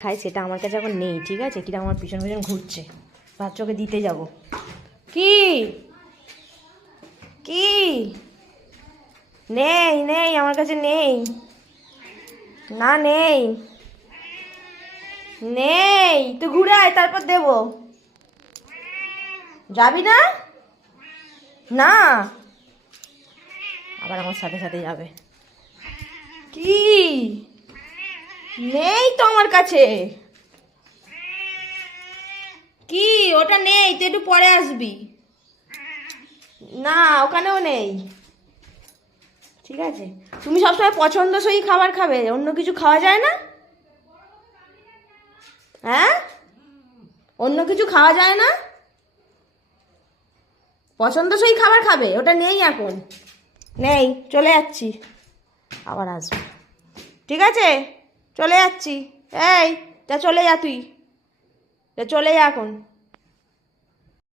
খাই সেটা আমার কাছে এখন নেই, ঠিক আছে? কিরা আমার পিছন পিছন ঘুরছে, বাচ্চাকে দিতে যাব। কি কি নেই নেই আমার কাছে নেই, না নেই নেই, তুই ঘুরে আয় তারপর দেব। যাবি না? না, আবার আমার সাথে সাথে যাবে। কি নেই তো আমার কাছে, কি ওটা নেই, তুই একটু পরে আসবি। না, ওখানেও নেই, ঠিক আছে? তুমি সবসময় পছন্দসই খাবার খাবে, অন্য কিছু খাওয়া যায় না? হ্যাঁ, অন্য কিছু খাওয়া যায় না? পছন্দসই খাবার খাবে, ওটা নেই এখন, নেই, চলে যাচ্ছি, আবার আসবো, ঠিক আছে? চলে যাচ্ছি। এই যা, চলে যা তুই, যা, চলে যা এখন।